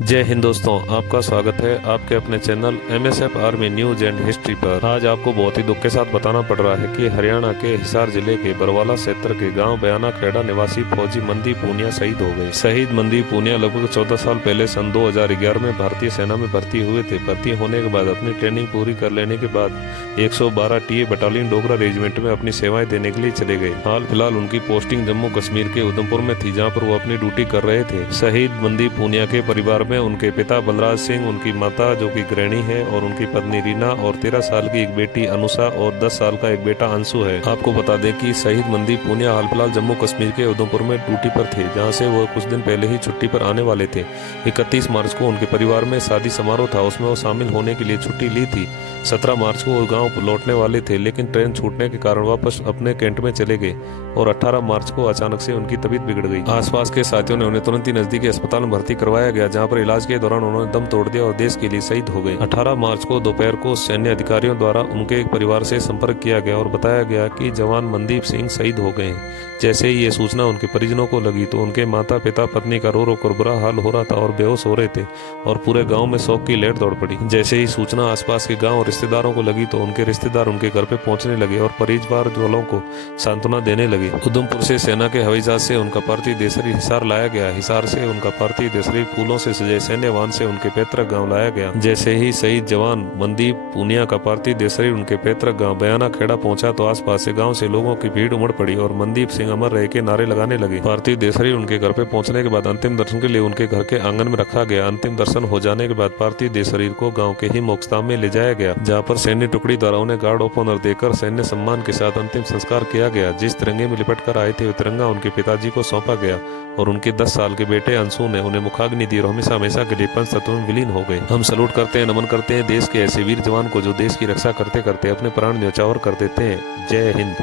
जय हिंद दोस्तों, आपका स्वागत है आपके अपने channel MSF army news and history पर। आज आपको बहुत ही दुख के साथ बताना पड़ रहा है कि हरियाणा के हिसार जिले के बरवाला क्षेत्र के गांव बयाना खेड़ा निवासी फौजी मनदीप पूनिया शहीद हो गए। शहीद मनदीप पूनिया लगभग 14 साल पहले सन 2011 में भारतीय सेना में भर्ती हुए थे। भर्ती होने के बाद अपनी ट्रेनिंग पूरी कर लेने के बाद 112 टीए बटालियन डोगरा रेजिमेंट में अपनी सेवाएं देने के लिए चले गए। हाल फिलहाल उनकी पोस्टिंग जम्मू कश्मीर के उधमपुर में थी, जहाँ पर वो अपनी ड्यूटी कर रहे थे। शहीद मनदीप पूनिया के परिवार में उनके पिता बलराज सिंह, उनकी माता जो कि गृहिणी है, और उनकी पत्नी रीना और 13 साल की एक बेटी अनुषा और 10 साल का एक बेटा अंशु है। आपको बता दें कि शहीद मनदीप पूनिया हाल फिलहाल जम्मू कश्मीर के उधमपुर में ड्यूटी पर थे, जहां से वो कुछ दिन पहले ही छुट्टी पर आने वाले थे। 31 मार्च को उनके परिवार में शादी समारोह था, उसमें वो शामिल होने के लिए छुट्टी ली थी। 17 मार्च को वो गाँव लौटने वाले थे, लेकिन ट्रेन छूटने के कारण वापस अपने कैंट में चले गए और 18 मार्च को अचानक से उनकी तबीयत बिगड़ गई। आसपास के साथियों ने उन्हें तुरंत ही नजदीकी अस्पताल में भर्ती करवाया गया, जहां पर इलाज के दौरान उन्होंने दम तोड़ दिया और देश के लिए शहीद हो गए। 18 मार्च को दोपहर को सैन्य अधिकारियों द्वारा उनके एक परिवार से संपर्क किया गया और बताया गया कि जवान मनदीप सिंह शहीद हो गए हैं। जैसे ही ये सूचना उनके परिजनों को लगी तो उनके माता पिता पत्नी का रो रो कर बुरा हाल हो रहा था और बेहोश हो रहे थे और पूरे गांव में शोक की लहर दौड़ पड़ी। जैसे ही सूचना आसपास के गांव और रिश्तेदारों को लगी तो उनके रिश्तेदार उनके घर पे पहुंचने लगे और परिवार वालों को सांत्वना देने लगे। उधमपुर से सेना के हवाई जहाज से उनका पार्थिव देह शरीर हिसार लाया गया। हिसार से उनका पार्थिव देह शरीर फूलों से सजे सैन्य वाहन से उनके पैतृक गाँव लाया गया। जैसे ही शहीद जवान मनदीप पूनिया का पार्थिव देह शरीर उनके पैतृक गाँव बयाना खेड़ा पहुंचा तो आसपास से गाँव से लोगों की भीड़ उमड़ पड़ी और मनदीप सिंह अमर रहे के नारे लगाने लगे। पार्थिव देह शरीर उनके घर पे पहुंचने के बाद अंतिम दर्शन के लिए उनके घर के आंगन में रखा गया। अंतिम दर्शन हो जाने के बाद पार्थिव देह शरीर को गांव के ही मोक्षधाम में ले जाया गया, जहां पर सैन्य टुकड़ी द्वारा उन्हें गार्ड ऑफ ऑनर देकर सैन्य सम्मान के साथ अंतिम संस्कार किया गया। जिस तिरंगे में लिपट कर आए थे वो तिरंगा उनके पिताजी को सौंपा गया और उनके 10 साल के बेटे अंशु ने उन्हें मुखाग्नि दी और हमेशा हमेशा के लिए पंच तत्व में विलीन हो गए। हम सलूट करते हैं, नमन करते हैं देश के ऐसे वीर जवान को जो देश की रक्षा करते करते अपने प्राण न्यौछावर कर देते हैं। जय हिंद।